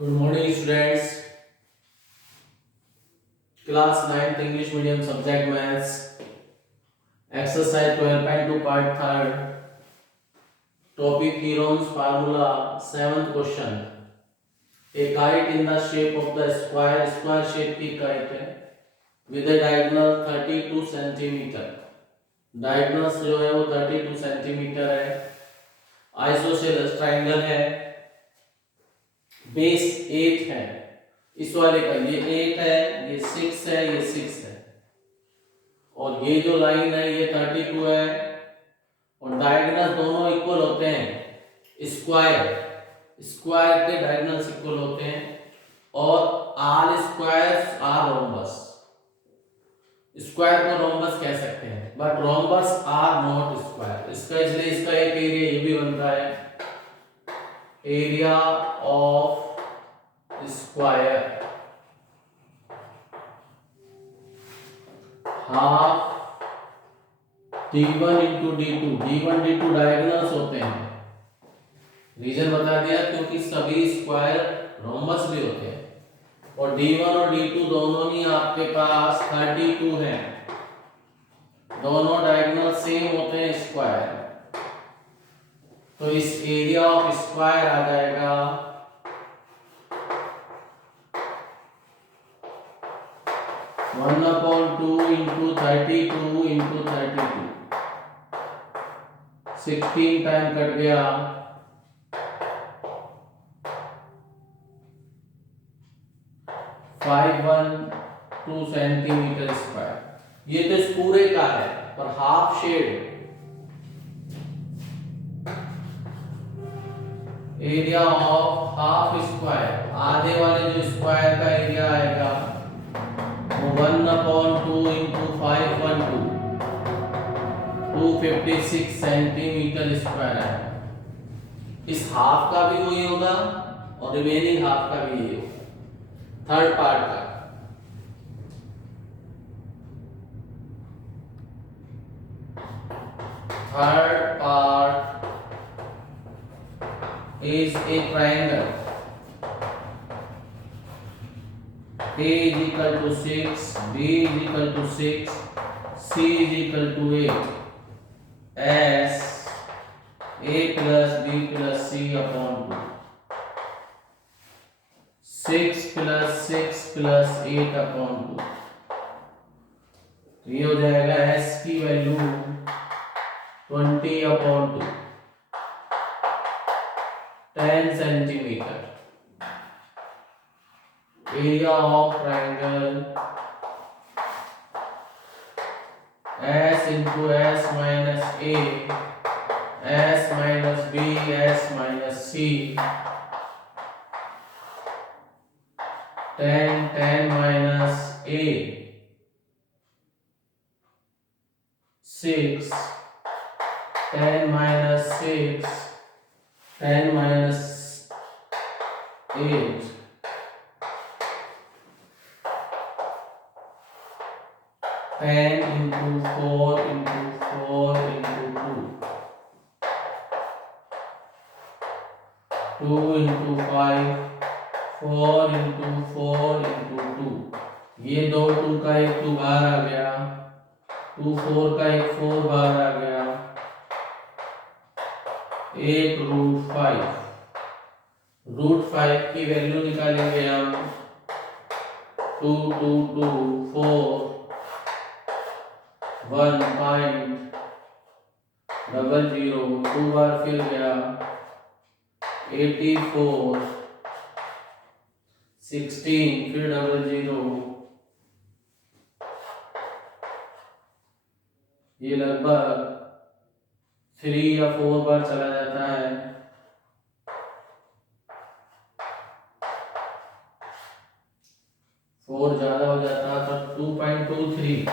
Good morning, students. Class 9th English Medium Subject Maths. Exercise 12.2 Part 3rd. Topic Heron's Formula. 7th question. A kite in the shape of the square shape की kite है with a diagonal 32 centimetre. Diagonals जो है वो 32 centimetre है. Isosceles triangle है. Base 8 है. इस वाले का ये 8 है, ये 6 है, ये 6 है, और ये जो लाइन है ये 32 है, और डायगोनल दोनों इक्वल होते हैं. स्क्वायर के डायगोनल्स इक्वल होते हैं, और all squares are rhombus. Square को रोम्बस कह सकते हैं, but rhombus are not square. इसका इसलिए इसका एक एरिया ये भी बनता है, area of square half d1 into d2. d1 d2 diagonals होते हैं. रीजन बता दिया क्योंकि सभी स्क्वायर रोम्बस भी होते हैं, और d1 और d2 दोनों ही आपके पास 32 हैं. दोनों डायगोनल सेम होते हैं स्क्वायर, तो इस एरिया ऑफ स्क्वायर आ जाएगा 1/2 इंटू 32 इंटू 32. 16 टाइम कट गया, 512 सेंटीमीटर स्क्वायर. ये तो इस पूरे का है, पर half shade area of half square, आधे वाले जो स्क्वायर का एरिया आएगा वो 1/2 इंटू 512 256 सेंटीमीटर स्क्वायर है. इस हाफ का भी वही होगा और रिमेनिंग हाफ का भी यही होगा. थर्ड पार्ट का is a triangle. A is equal to 6, B is equal to 6, C is equal to 8, as A plus B plus C upon 2. 6 plus 6 plus 8 upon 2. तो ये हो जाएगा S की value 20 upon 2, 10 centimetre. Area of triangle S into S minus A, S minus B, S minus C, 10 minus A, 6, 10 minus 6, 10 minus 8, 10 into 4 into 4 into 2, 2 into 5, 4 into 4 into 2. ये दो 2 का एक 2 बाहर आ गया, 2 4 का एक 4 बाहर आ गया, 8√5. √5 की वैल्यू निकालेंगे हम. 2 2 2 4, 1.00, 2 बार फिर गया, 84, 16 फिर 00. ये लगभग 3 या 4 बार चला जाता है. 4 ज्यादा हो जाता है तो 2.23.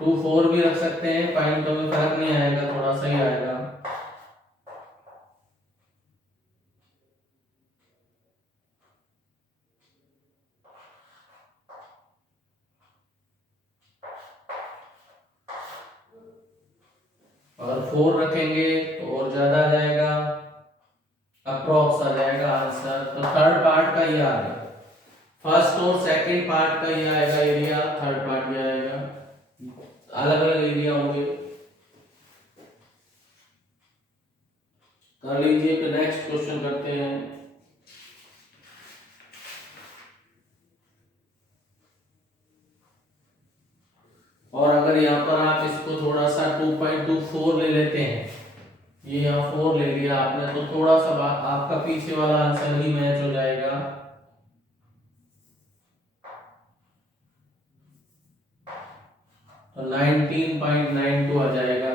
2 4 भी रख सकते हैं, पॉइंटों में फर्क नहीं आएगा, थोड़ा सा ही आएगा. और 4 रखेंगे तो और ज्यादा आ जाएगा. अप्रोक्स आ जाएगा आंसर। तो थर्ड पार्ट का ये आ गया, फर्स्ट और सेकंड पार्ट का ये आएगा एरिया, थर्ड पार्ट ये आएगा, अलग अलग एरिया होंगे। कर लीजिए। तो नेक्स्ट क्वेश्चन करते हैं। और अगर यहाँ पर आप इसको थोड़ा सा 2.24 ले लेते हैं, ये यहाँ 4 ले लिया आपने, तो थोड़ा सा आपका पीछे वाला आंसर ही मैच हो जाएगा। तो 19.92 आ जाएगा।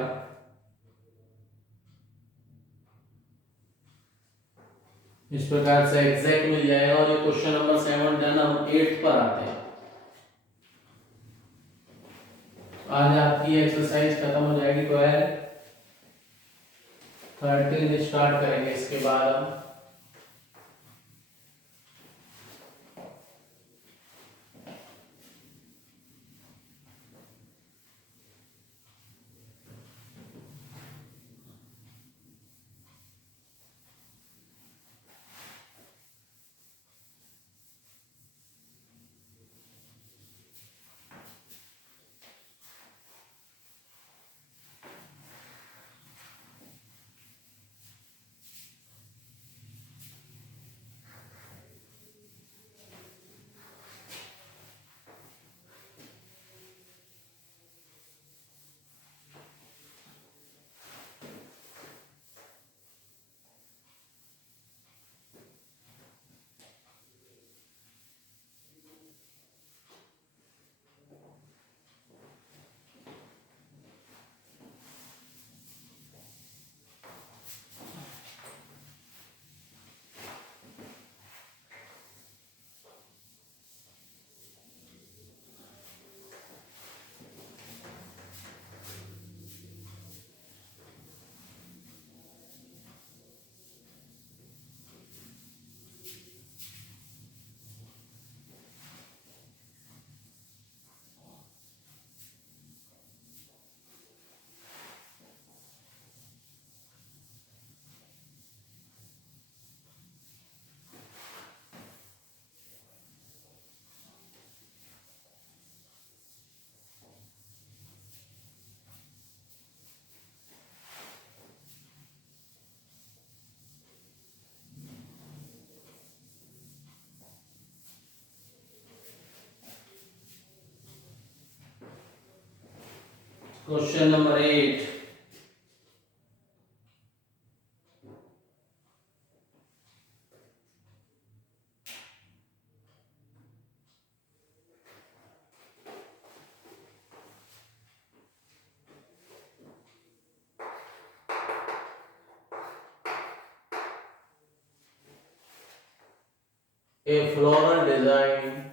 इस प्रकार से एग्जैक्ट मिल जाएगा। और ये क्वेश्चन नंबर 7 डन। हम 8 पर आते हैं। आज आपकी एक्सरसाइज खत्म हो जाएगी। 12 13 स्टार्ट करेंगे इसके बाद हम। Question number 8। A floral design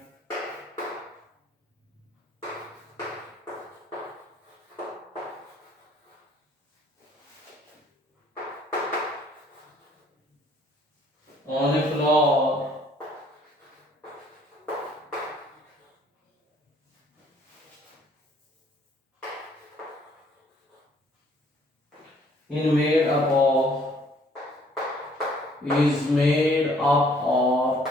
on a floor in made up of is made up of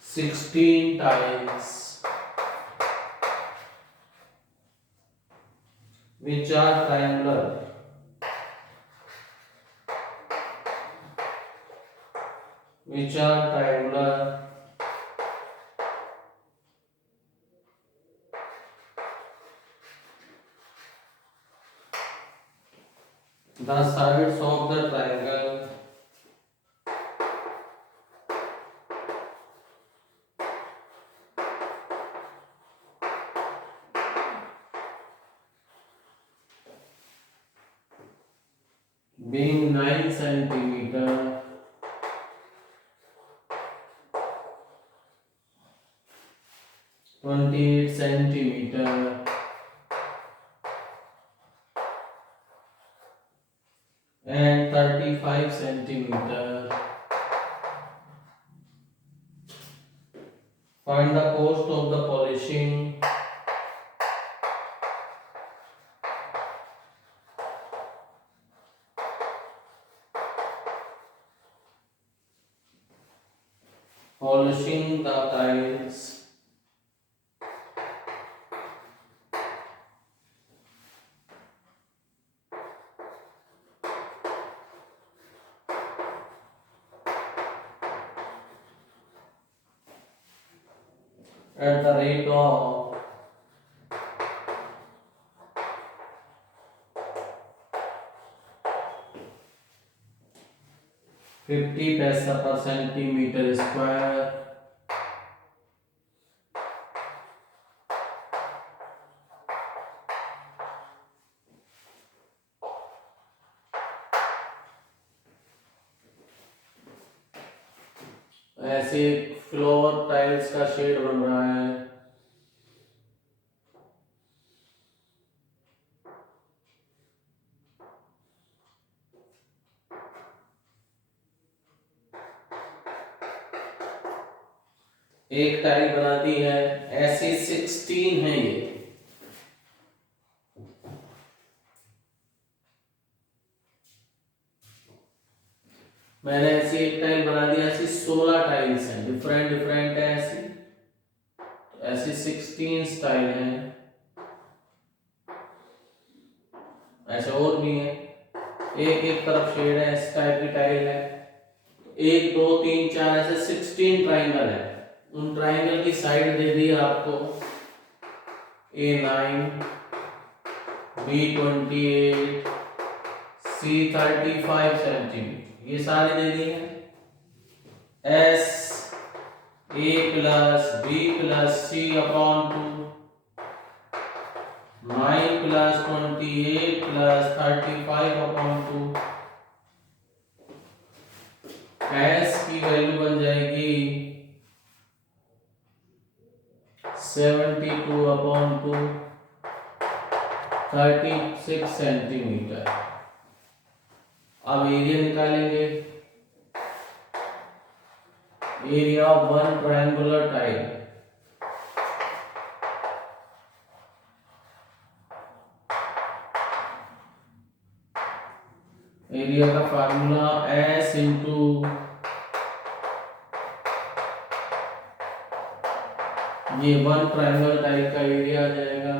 16 tiles which are triangular. Which are triangular the sides of the triangle being 9 centimeter, 28 centimeter and 35 centimeter. Find the cost of the polishing. polishing the tiles. At the rate of 50 पैसा per centimeter square. ऐसे floor tiles का shade बन रहा है। एक tile बना दी है, ऐसे 16 है ये। मैंने ऐसी एक टाइल बना दी, ऐसी 16 टाइल्स हैं, डिफरेंट डिफरेंट है ऐसी 16 टाइल हैं। ऐसे और भी हैं, एक एक तरफ शेड है, इस टाइप की टाइल है। 1 2 3 4 ऐसे 16 ट्राइंगल है। उन ट्राइंगल की साइड दे दी आपको A9, B28, C35 सेंटीमीटर, ये सारी दे दी है। S A plus B plus C upon 2, 9 plus 28 plus 35 upon 2। S की वैल्यू बन जाएगी 72 upon 2, 36 सेंटीमीटर। अब एरिया निकालेंगे। Area of one triangular tile, area का फार्मूला S इंटू ये वन ट्रायंगल टाइप का एरिया आ जाएगा।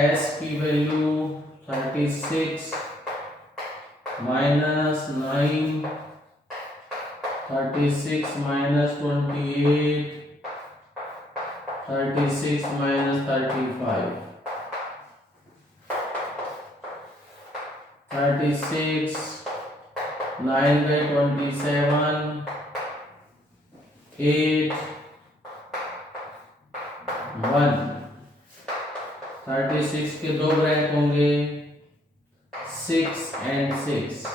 S की value 36 minus 9, 36 minus 28, 36 minus 35, 36, 9 by 27, 8, 1। 36 के दो ब्रैकेट होंगे, 6 and 6,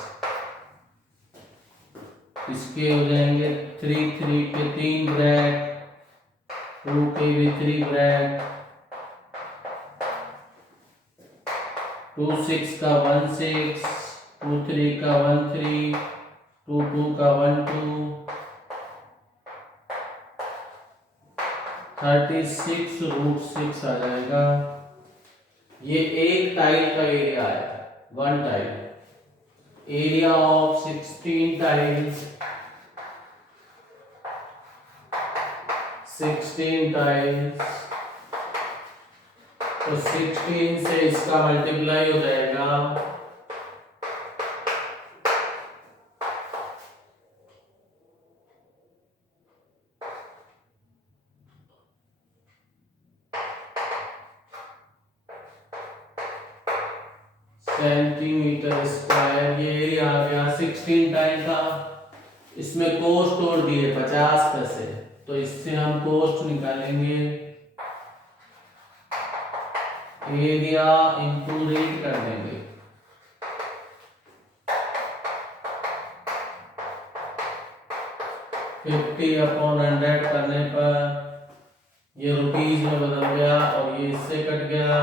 इसके हो जाएंगे 3 3 के 3 ब्रैकेट, 2 के भी 3 ब्रैकेट, 2 6 का 1 6, 2 3 का 1 3, 2 2 का 1 2, 36 रूट 6 आ जाएगा। ये एक टाइल का एरिया है, one tile. Area of 16 tiles, 16 tiles, तो 16 से इसका मल्टीप्लाई हो जाएगा, सेंटीमीटर स्क्वायर। ये एरिया आ गया 16 टाइल का। इसमें कोस्ट और दिए 50 पैसे, तो इससे हम कोस्ट निकालेंगे, एरिया इंटू रेट कर देंगे। फिफ्टी अपॉन 100 करने पर ये रुपीज में बदल गया और ये इससे कट गया।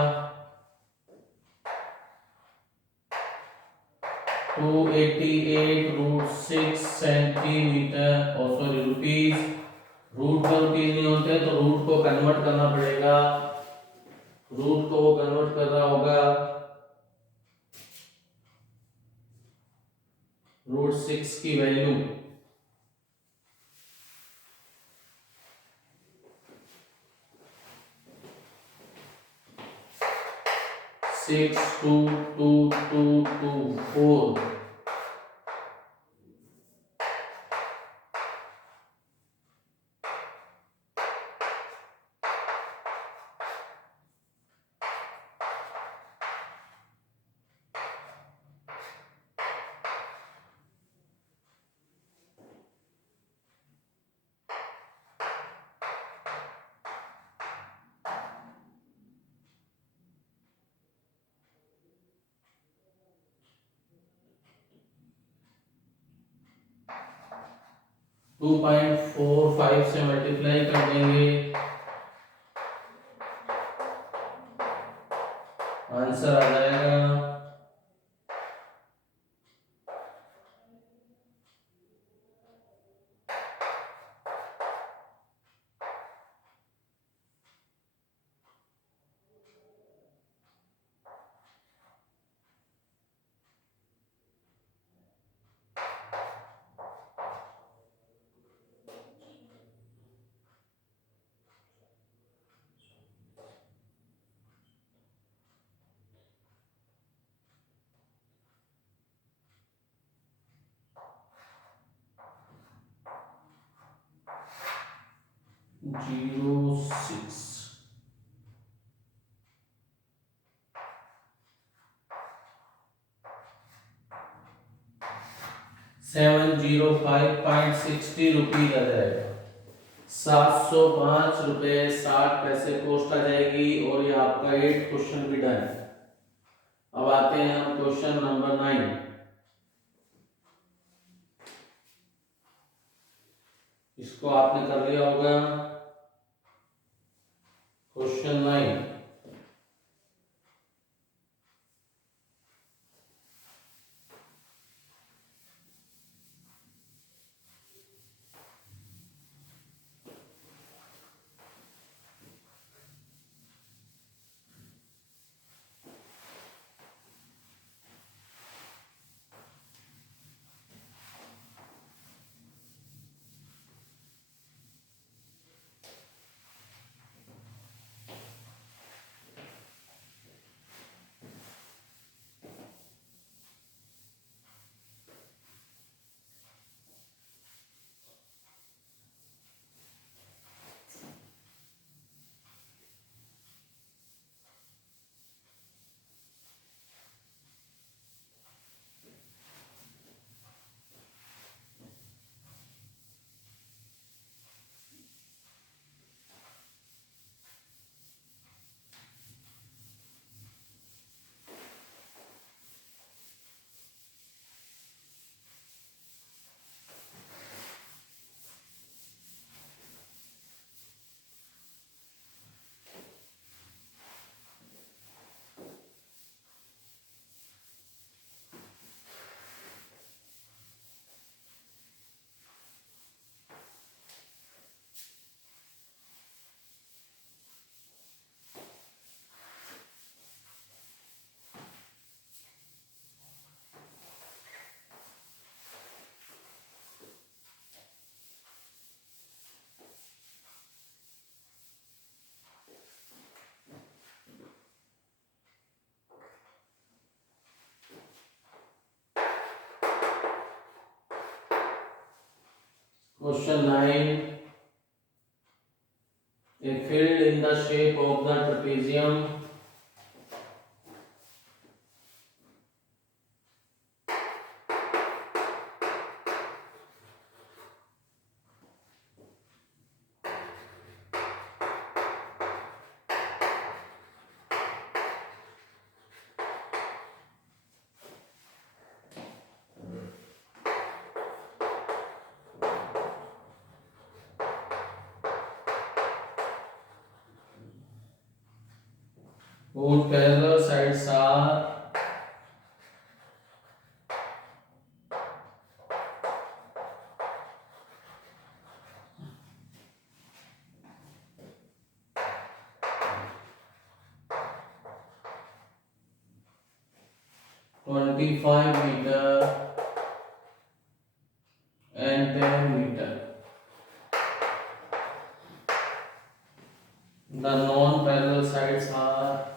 288 रूट 6 सेंटीमीटर, और सॉरी रुपीज, रूट का रुपीज नहीं होते तो रूट को कन्वर्ट करना पड़ेगा। रूट को वो कन्वर्ट कर रहा होगा, रूट 6 की वैल्यू 6 2 2 2 2 4. 2.45 से मल्टीप्लाई कर देंगे, आंसर आ जाएगा 06. 705.60 रुपीज आ जाएगा। 705 रुपये 60 पैसे पोस्ट आ जाएगी। और ये आपका 8 क्वेश्चन भी डन। अब आते हैं हम क्वेश्चन नंबर 9। इसको आपने कर लिया होगा। Question 9, Question 9. A field in the shape of the trapezium whose parallel sides are 25 meter and 10 meter. The non-parallel sides are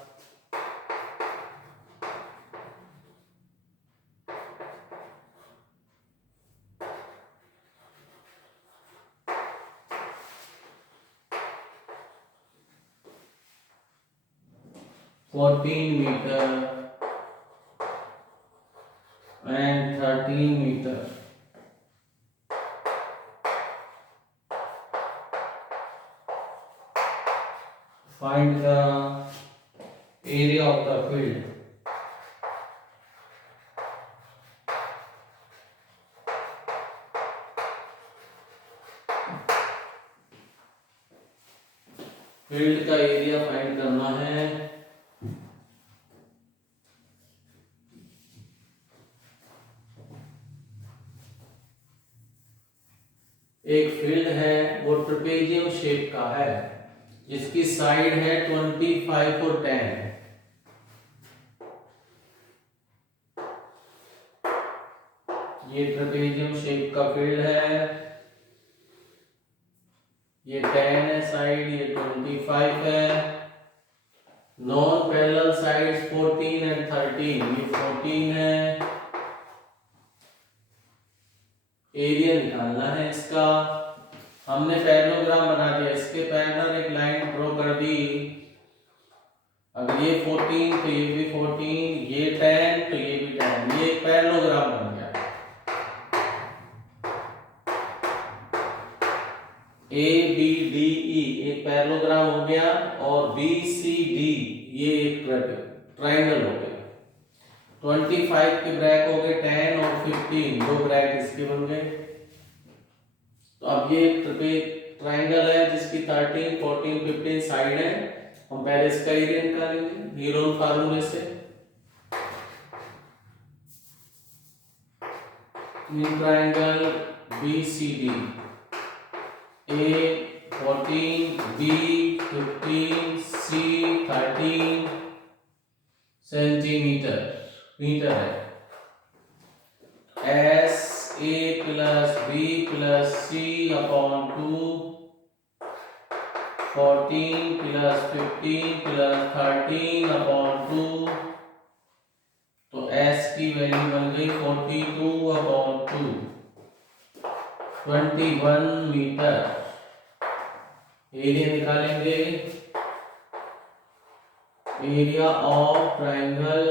14 meter and 13 meter. Find the area of the field. Field का area find करना है। एक field है वो trapezium shape का है जिसकी side है 25 और 10। ये ट्रेपेजियम शेप का फील्ड है, ये 10 है साइड, ये 25 है। नॉन पैरेलल साइड्स 14 एंड 13, ये 14 है। एरिया निकालना है इसका। हमने पैरेललोग्राम बना दिया, इसके पैरेलल एक लाइन ड्रॉ कर दी। अगर ये 14 तो ये भी 14, ये 10 तो ये भी 10, ये एक पैरेललोग्राम बन गया। ए बी डी ई एक पैरेललोग्राम हो गया और बी सी डी ये एक ट्रायंगल हो गया। 25 के ब्रैक हो गए 10 और 15, दो ब्रैक इसके बन गए। तो अब ये ट्रायंगल है जिसकी 13, 14, 15 साइड है। हम पहले इसका एरिया निकालेंगे हीरोन फार्मूले से। Triangle BCD A 14, B 15, C 13 centimetre metre है। S A plus B plus C upon 2, 14 plus 15 plus 13 upon 2, तो S की वैल्यू बन गई 42 upon 2, 21 मीटर। एरिया निकालेंगे, area of triangle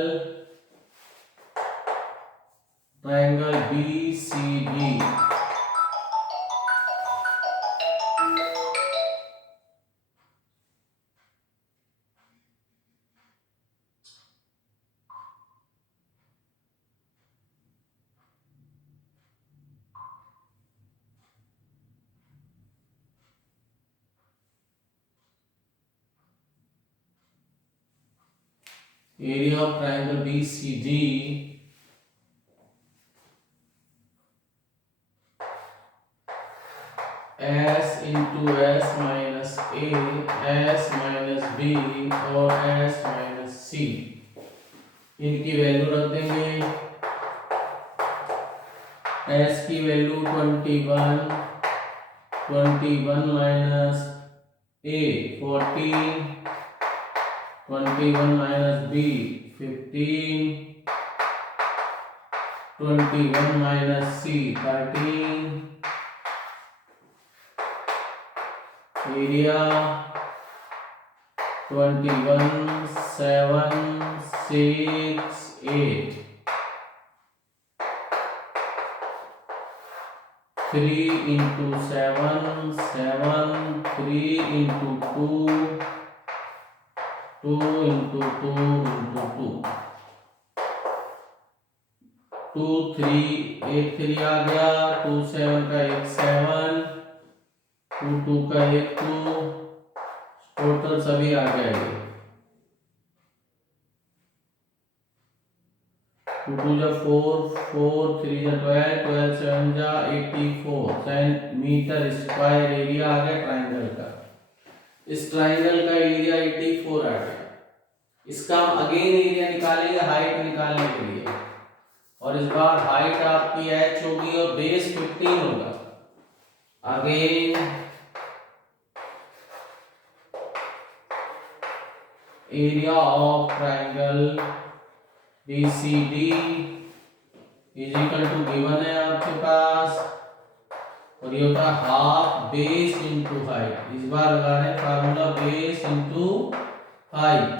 BCD। Area of triangle BCD S into S minus A, S minus B और S minus C, इनकी value रख देंगे। S की value 21, 21 minus A 14, 21 minus B 15, 21 minus C 13, area 21, 7, 6, 8, 3 into 7, 7, 3 into 2, 2 into 2 into 2, 2 3 एक 3 आ गया, 2 7 का एक 7, 2 2 का एक 2, टोटल सभी आ गए। 2 2 जा 4, 4 3 जा 12, 12 7 जा 84 सेंटीमीटर स्क्वायर एरिया आ गया ट्रायंगल का। इस ट्रायंगल का एरिया 84 आ गया। इसका हम अगेन एरिया निकालेंगे हाइट निकालने के लिए, और इस बार हाइट आपकी h होगी और बेस 15 होगा। Again area of triangle BCD is equal to given है आपके पास, और ये होता है हाफ बेस इंटू हाइट। इस बार लगा रहे हैं फार्मूला बेस इंटू हाइट।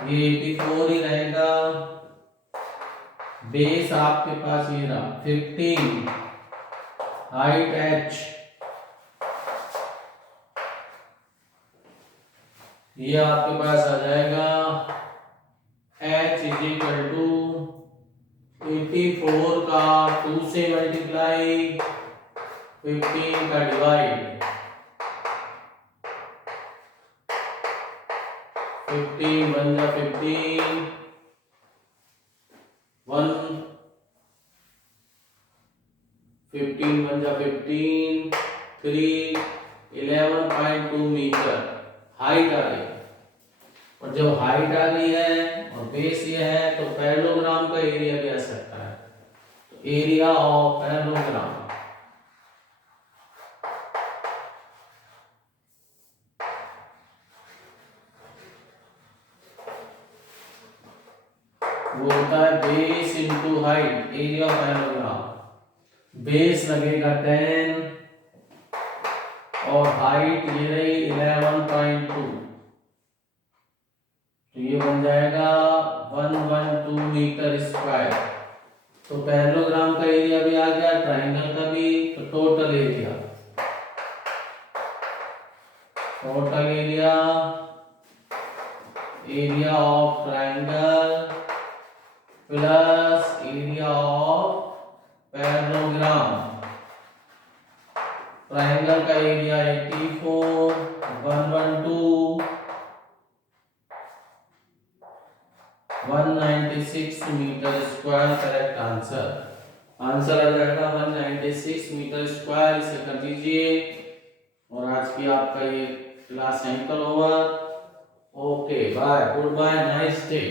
ये 84 ही रहेगा। बेस आपके पास ये रहा 15, हाइट h, ये आपके पास आ जाएगा h इज इक्वल टू 84 का 2 से मल्टीप्लाई 15 का डिवाइड 15 1 जा 15 1 15 1 जा 15 3 11.2 मीटर हाइट आ गई। और जब हाइट आ गई है और बेस ये है तो पैरेललोग्राम का एरिया भी आ सकता है। तो एरिया ऑफ पैरेललोग्राम वो होता है base into height, area of parallelogram. Base लगेगा 10 और हाइट ये रही 11.2, तो ये बन जाएगा 112 मीटर स्क्वायर। तो पैरेललोग्राम का एरिया भी आ गया, ट्रायंगल का भी। तो total area area of triangle plus area of parallelogram. Triangle का area 84, 112, 196 metre square correct answer. Answer आ जाएगा 196 मीटर स्क्वायर। इसे कर दीजिए और आज की आपका ये क्लास यहीं पर होगा। Okay bye, goodbye, nice day.